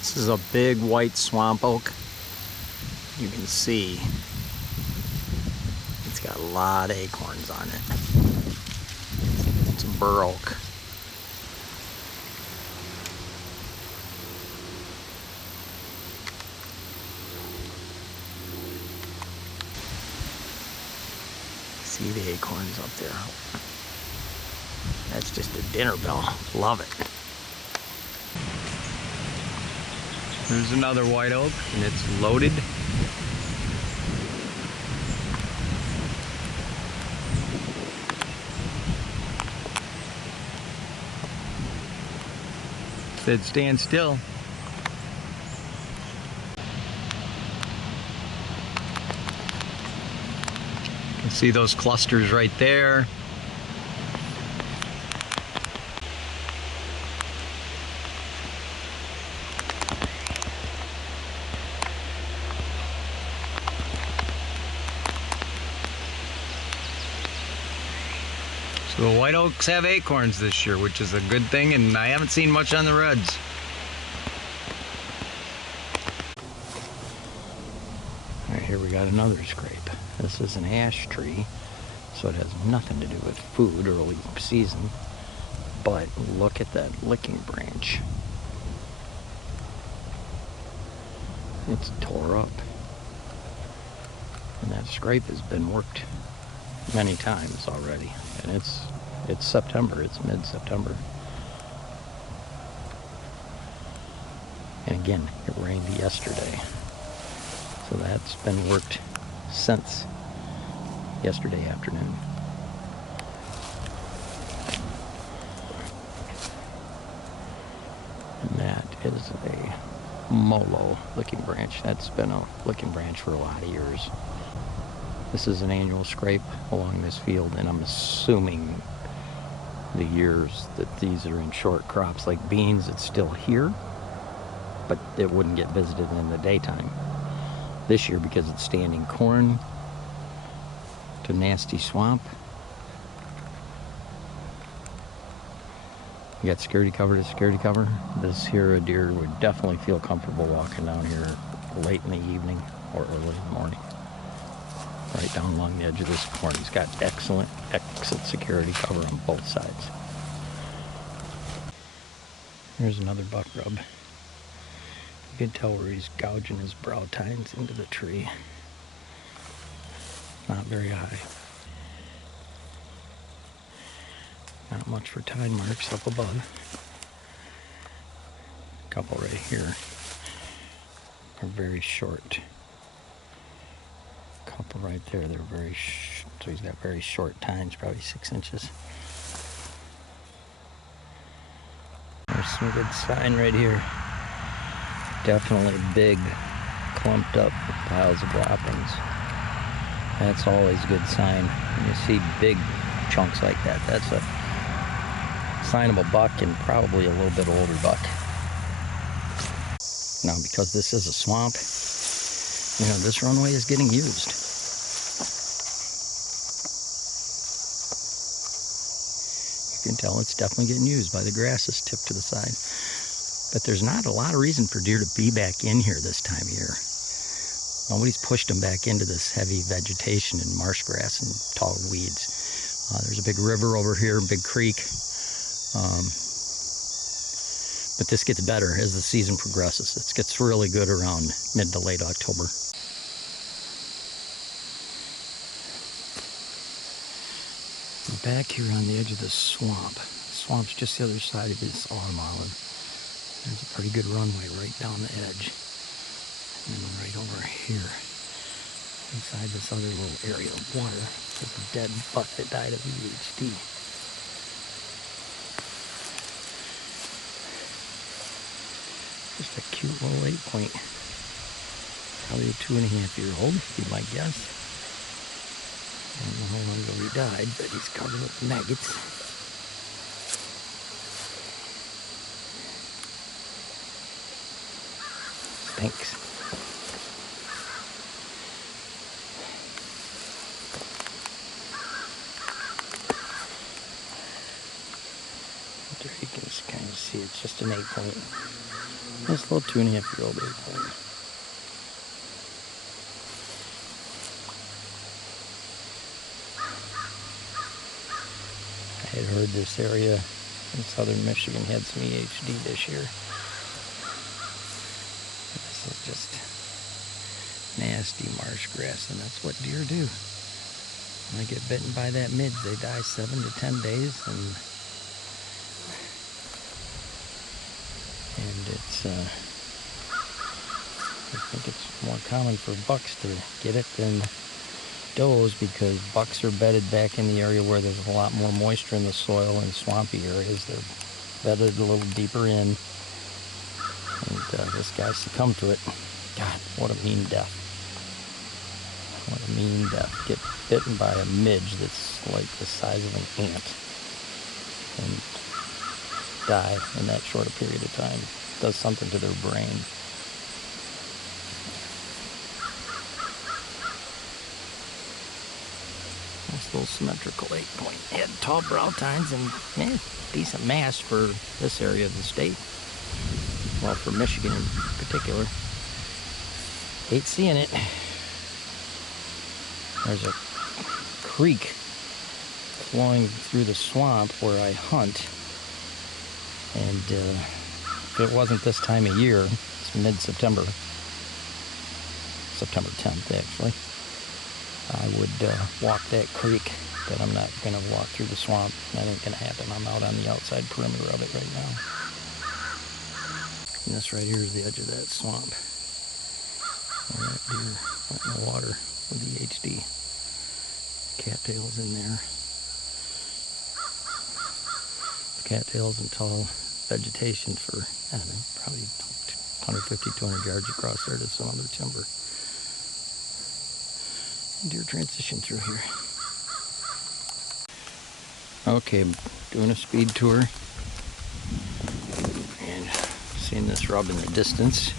This is a big white swamp oak. You can see it's got a lot of acorns on it. It's a burr oak. See the acorns up there. That's just a dinner bell. Love it. There's another white oak, and it's loaded. Said stand still. You can see those clusters right there. So the white oaks have acorns this year, which is a good thing, and I haven't seen much on the reds. All right, here we got another scrape. This is an ash tree, so it has nothing to do with food early season. But look at that licking branch. It's tore up. And that scrape has been worked many times already. And it's September, it's mid-September. And again, it rained yesterday. So that's been worked since yesterday afternoon. And that is a molo licking branch. That's been a licking branch for a lot of years. This is an annual scrape along this field, and I'm assuming the years that these are in short crops like beans, it's still here, but it wouldn't get visited in the daytime. This year, because it's standing corn to nasty swamp, you got security cover to security cover. This here, a deer would definitely feel comfortable walking down here late in the evening or early in the morning. Right down along the edge of this corn. He's got excellent exit security cover on both sides. Here's another buck rub. You can tell where he's gouging his brow tines into the tree. Not very high. Not much for tine marks up above. A couple right here are very short. Couple right there, they're very so he's got very short tines, probably 6 inches. There's some good sign right here. Definitely big, clumped up piles of droppings. That's always a good sign. When you see big chunks like that, that's a sign of a buck, and probably a little bit older buck. Now, because this is a swamp, you know, this runway is getting used. You can tell it's definitely getting used by the grasses tipped to the side. But there's not a lot of reason for deer to be back in here this time of year. Nobody's pushed them back into this heavy vegetation and marsh grass and tall weeds. There's a big river over here, big creek. But this gets better as the season progresses. It gets really good around mid to late October. Back here on the edge of this swamp. The swamp's just the other side of this autumn olive. There's a pretty good runway right down the edge. And then right over here, inside this other little area of water, there's a dead buck that died of EHD. Just a cute little 8-point. Probably a 2.5-year-old, be my guess. I don't know how long ago he died, but he's covered with maggots. Stinks. There you can kind of see it's just an 8-point. This little 2.5-year-old acorn. I had heard this area in southern Michigan had some EHD this year. This is just nasty marsh grass, and that's what deer do. When they get bitten by that midge, they die 7 to 10 days, and it's I think it's more common for bucks to get it than does, because bucks are bedded back in the area where there's a lot more moisture in the soil and swampy areas. They're bedded a little deeper in, and this guy succumbed to it. God, what a mean death. What a mean death. Get bitten by a midge that's like the size of an ant and die in that short a period of time. It does something to their brain. Nice little symmetrical 8-point head, tall brow tines, and decent mass for this area of the state. Well, for Michigan in particular. Hate seeing it. There's a creek flowing through the swamp where I hunt, and if it wasn't this time of year, it's mid-September, September 10th actually, I would walk that creek, but I'm not going to walk through the swamp. That ain't going to happen. I'm out on the outside perimeter of it right now. And this right here is the edge of that swamp where that deer went in the water with the EHD. Cattails in there. Cattails and tall vegetation for, I don't know, probably 150, 200 yards across there to some other timber. Deer transition through here. Okay, doing a speed tour and seeing this rub in the distance.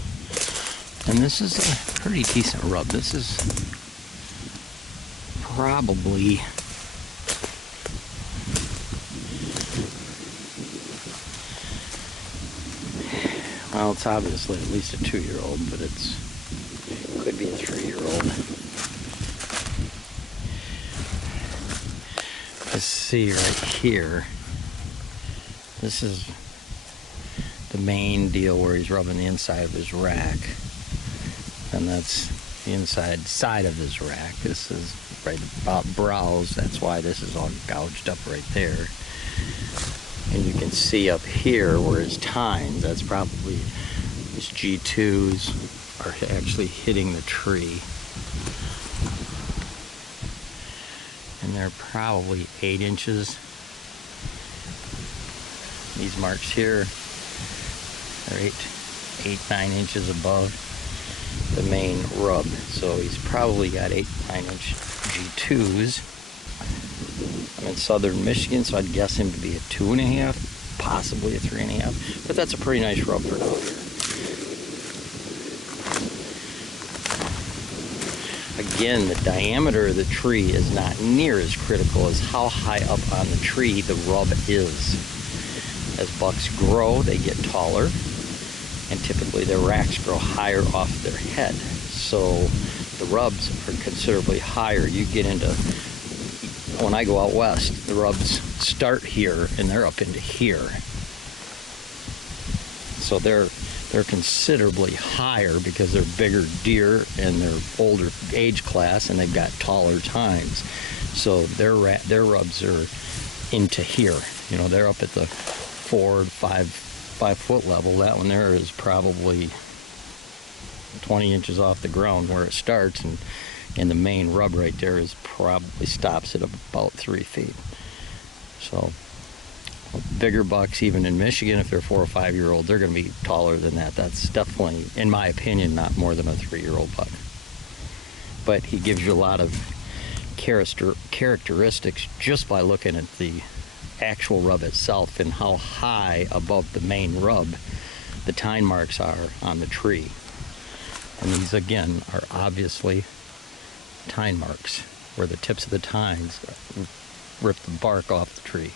And this is a pretty decent rub. This is probably well, it's obviously at least a 2-year-old, but it could be a 3-year-old. Let's see right here. This is the main deal where he's rubbing the inside of his rack, and that's the inside side of his rack. This is right about brows. That's why this is all gouged up right there. And you can see up here where his tines, that's probably his G2s are actually hitting the tree. And they're probably 8 inches. These marks here are 8-9 inches above the main rub. So he's probably got 8-9 inch G2s. I'm in southern Michigan, so I'd guess him to be a 2.5, possibly a 3.5. But that's a pretty nice rub for down here. Again, the diameter of the tree is not near as critical as how high up on the tree the rub is. As bucks grow, they get taller, and typically their racks grow higher off their head. So the rubs are considerably higher. You get into, when I go out west, the rubs start here and they're up into here. So they're considerably higher because they're bigger deer and they're older age class and they've got taller tines. So their rubs are into here. You know, they're up at the 4 to 5 foot level. That one there is probably 20 inches off the ground where it starts, and the main rub right there is probably stops at about 3 feet. So bigger bucks, even in Michigan, if they're 4 or 5 year old, they're going to be taller than that. That's definitely, in my opinion, not more than a 3-year-old buck. But he gives you a lot of characteristics just by looking at the actual rub itself and how high above the main rub the tine marks are on the tree. And these, again, are obviously tine marks where the tips of the tines rip the bark off the tree.